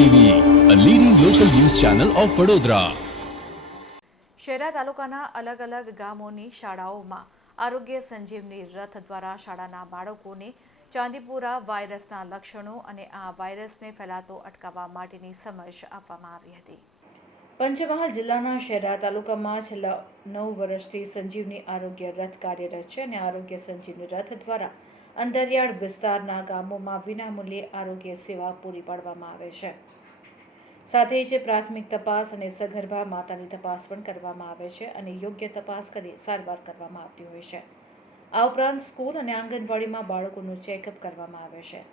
TV a leading local news channel of Vadodara શેરા તાલુકાના અલગ અલગ ગામોની શાળાઓમાં આરોગ્ય સંજીવની રથ દ્વારા શાળાના બાળકોને ચાંદીપુરા વાયરસના લક્ષણો અને આ વાયરસને ફેલાતો અટકાવવા માટેની સમજ આપવામાં આવી હતી. પંચમહાલ જિલ્લાના શહેરા તાલુકામાં છેલ્લા નવ વર્ષથી સંજીવની આરોગ્ય રથ કાર્યરત છે અને આરોગ્ય સંજીવની રથ દ્વારા અંતરિયાળ વિસ્તારના ગામોમાં વિનામૂલ્યે આરોગ્ય સેવા પૂરી પાડવામાં આવે છે. સાથે જ પ્રાથમિક તપાસ અને સગર્ભા માતાની તપાસ પણ કરવામાં આવે છે અને યોગ્ય તપાસ કરી સારવાર કરવામાં આવતી હોય છે. આ ઉપરાંત સ્કૂલ અને આંગણવાડીમાં બાળકોનું ચેકઅપ કરવામાં આવે છે.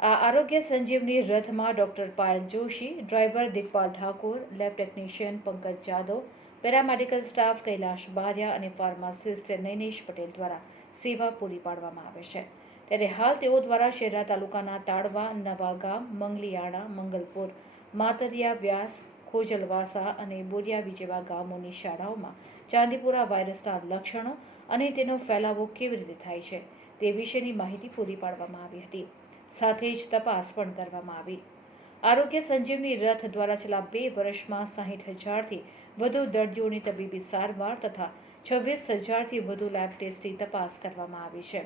આ આરોગ્ય સંજીવની રથમાં doctor Payal Joshi, driver Digpal Thakor, lab technician Pankaj Jadav, paramedical staff Kailash Bariya અને ફાર્માસિસ્ટ નૈનેશ પટેલ દ્વારા સેવા પૂરી પાડવામાં આવે છે. ત્યારે હાલ તેઓ દ્વારા શેરા તાલુકાના તાળવા નવાગામ મંગલિયાણા મંગલપુર, માતરિયા વ્યાસ, ખોજલવાસા અને બોરિયાવી જેવા ગામોની શાળાઓમાં ચાંદીપુરા વાયરસના લક્ષણો અને તેનો ફેલાવો કેવી રીતે થાય છે તે વિશેની માહિતી પૂરી પાડવામાં આવી હતી. સાથે જ તપાસ પણ કરવામાં આવી. આરોગ્ય સંજીવની રથ દ્વારા છેલ્લા બે વર્ષમાં સાહીઠ હજારથી વધુ દર્દીઓની તબીબી સારવાર તથા છવ્વીસ હજારથી વધુ લેબ ટેસ્ટની તપાસ કરવામાં આવી છે.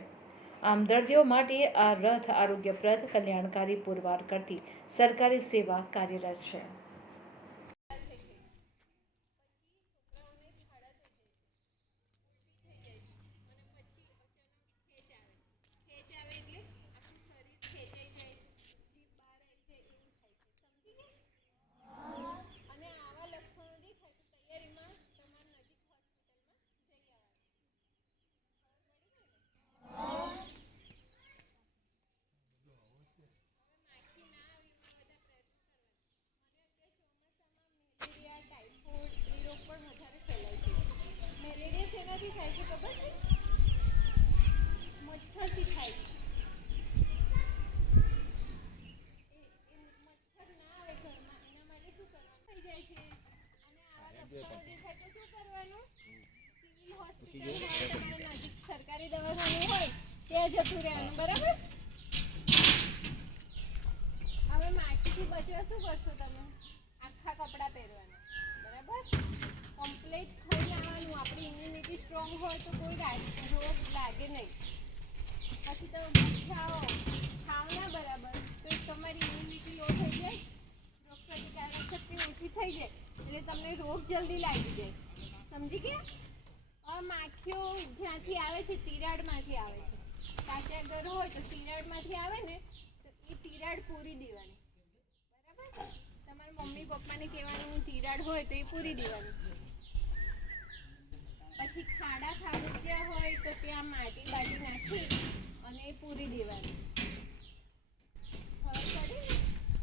આમ દર્દીઓ માટે આ રથ આરોગ્યપ્રદ, કલ્યાણકારી, પુરવાર કરતી સરકારી સેવા કાર્યરત છે ખેંચાવે એટલે આખું શરીર ખેંચાઈ જાય જીભ બહાર આવી જાય એવું થાય છે સમજી ગયા અને આવા લક્ષણો દેખાય તો તૈયારીમાં તમારે નજીક હોસ્પિટલમાં જઈ આવવાનું હવે માખી ના આવે એવા બધા પ્રયત્નો કરવાના મને અત્યારે ચોમાસામાં મેલેરિયા ટાઇફોઇડ એ રોગ પણ વધારે ફેલાય છે મેલેરિયા શેનાથી થાય છે ખબર છે? મચ્છરથી થાય છે. મચ્છર ના આવે ઘરમાં એના માટે શું કરવાનું? થઈ જાય છે. અને આવા લક્ષણો દેખાય તો શું કરવાનું? સિવિલ હોસ્પિટલ નજીક સરકારી દવાખાનું હોય ત્યાં જતું રહેવાનું બરાબર? હવે માટીથી બચવા શું કરશો તમે? આખા કપડાં પહેરવાના બરાબર? કમ્પ્લીટ થઈ આવવાનું આપણી ઇમ્યુનિટી સ્ટ્રોંગ હોય તો કોઈ રોગ લાગે નહીં. પછી તમે ખાઓ. ખાઓ ના બરાબર. તો તમારી ઇમ્યુનિટી લો થઈ જાય. રોગ પ્રતિકારક શક્તિ ઓછી થઈ જાય. એટલે તમને રોગ જલ્દી લાગી જાય. સમજી ગયા? હવે માખીઓ જ્યાંથી આવે છે, તિરાડમાંથી આવે છે. કાચા ઘર હોય તો તિરાડમાંથી આવે ને, તો એ તિરાડ પૂરી દેવાની. બરાબર? તમારા મમ્મી પપ્પાને કહેવાનું, તિરાડ હોય તો એ પૂરી દેવાની. પછી ખાડા ખાબોચિયા હોય તો ત્યાં માટી બાટી નાખી અને પૂરી દેવાની.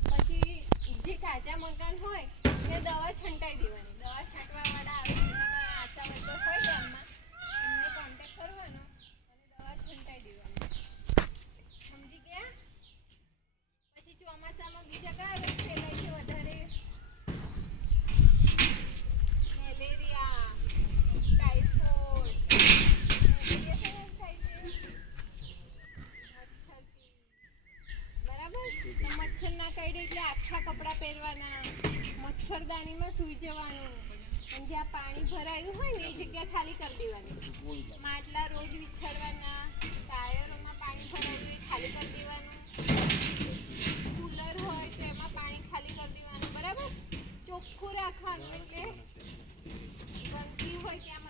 પછી જે કાચા મકાન હોય તે દવા છંટાઈ દેવાની. દવા છાંટવાવાળા આવે આશા વર્કર હોય ગામમાં એમને કોન્ટેક્ટ કરવાનો અને દવા છંટાઈ દેવાની. સમજી ગયા? પછી ચોમાસામાં બીજા કયા રોગ છે વધારે? મચ્છરદાનીમાં સૂઈ જવાનું. અને જ્યાં પાણી ભરાયું હોય ને એ જગ્યા ખાલી કરી દેવાની. માટલા રોજ વિછાડવાના, ટાયરોમાં પાણી ભરાયું ખાલી કરી દેવાનું. કુલર હોય તો એમાં પાણી ખાલી કરી દેવાનું, બરાબર? ચોખ્ખું રાખવાનું એટલે ગંદકી હોય ત્યાં